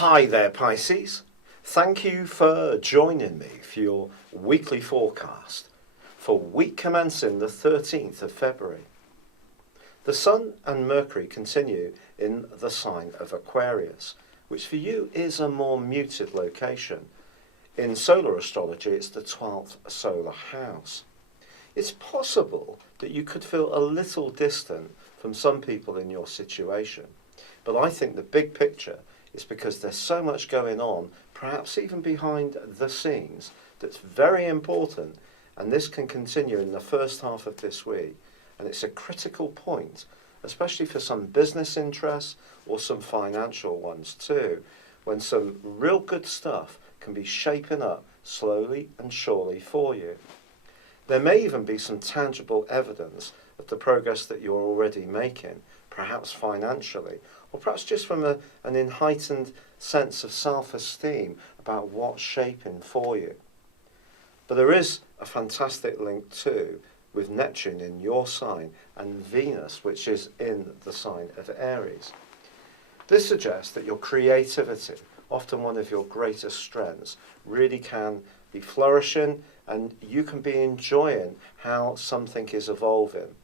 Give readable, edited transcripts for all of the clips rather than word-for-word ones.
Hi there, Pisces. Thank you for joining me for your weekly forecast for week commencing the 13th of February. The Sun and Mercury continue in the sign of Aquarius, which for you is a more muted location. In solar astrology, it's the 12th solar house. It's possible that you could feel a little distant from some people in your situation, but I think the big picture is because there's so much going on, perhaps even behind the scenes, that's very important, and this can continue in the first half of this week, and it's a critical point, especially for some business interests or some financial ones too, when some real good stuff can be shaping up slowly and surely for you. There may even be some tangible evidence of the progress that you're already making, perhaps financially, or perhaps just from an heightened sense of self-esteem about what's shaping for you. But there is a fantastic link too with Neptune in your sign and Venus, which is in the sign of Aries. This suggests that your creativity, often one of your greatest strengths, really can be flourishing, and you can be enjoying how something is evolving.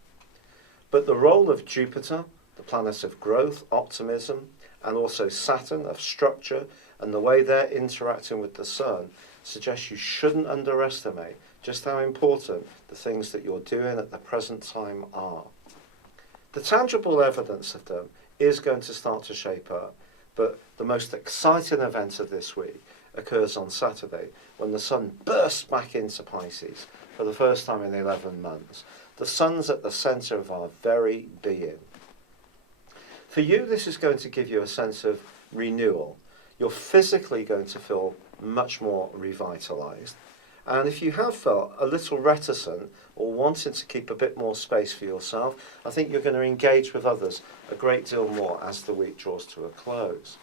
But the role of Jupiter, the planet of growth, optimism, and also Saturn of structure, and the way they're interacting with the Sun, suggests you shouldn't underestimate just how important the things that you're doing at the present time are. The tangible evidence of them is going to start to shape up, but the most exciting event of this week occurs on Saturday, when the Sun bursts back into Pisces for the first time in 11 months. The Sun's at the centre of our very being. For you, this is going to give you a sense of renewal. You're physically going to feel much more revitalised. And if you have felt a little reticent or wanting to keep a bit more space for yourself, I think you're going to engage with others a great deal more as the week draws to a close.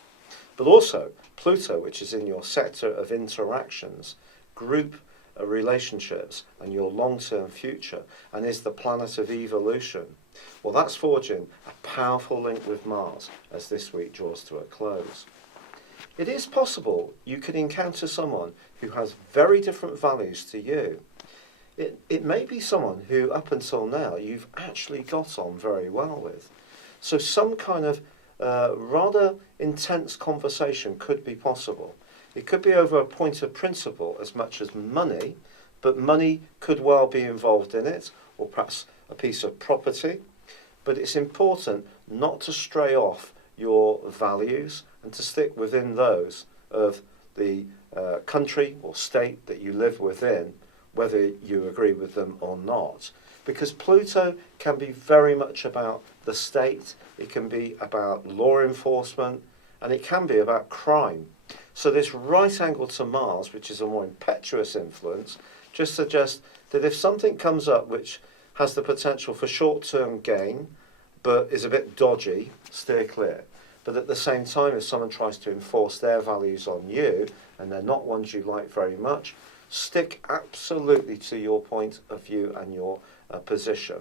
But also, Pluto, which is in your sector of interactions, group relationships, and your long-term future, and is the planet of evolution, well, that's forging a powerful link with Mars as this week draws to a close. It is possible you could encounter someone who has very different values to you. It may be someone who, up until now, you've actually got on very well with. So some kind of rather intense conversation could be possible. It could be over a point of principle as much as money, but money could well be involved in it, or perhaps a piece of property. But it's important not to stray off your values and to stick within those of the country or state that you live within, whether you agree with them or not. Because Pluto can be very much about the state, it can be about law enforcement, and it can be about crime. So this right angle to Mars, which is a more impetuous influence, just suggests that if something comes up which has the potential for short-term gain, but is a bit dodgy, steer clear. But at the same time, if someone tries to enforce their values on you, and they're not ones you like very much, stick absolutely to your point of view and your position.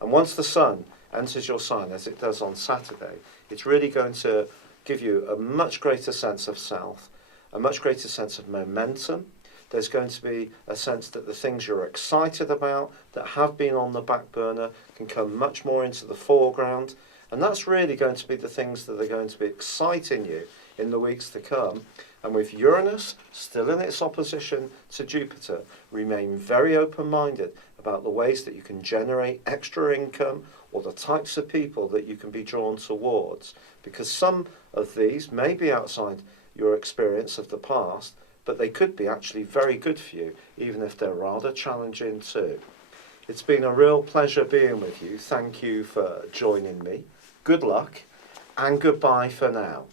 And once the Sun enters your sign, as it does on Saturday, it's really going to give you a much greater sense of self, a much greater sense of momentum. There's going to be a sense that the things you're excited about, that have been on the back burner, can come much more into the foreground. And that's really going to be the things that are going to be exciting you in the weeks to come. And with Uranus still in its opposition to Jupiter, remain very open-minded about the ways that you can generate extra income or the types of people that you can be drawn towards. Because some of these may be outside your experience of the past, but they could be actually very good for you, even if they're rather challenging too. It's been a real pleasure being with you. Thank you for joining me. Good luck, and goodbye for now.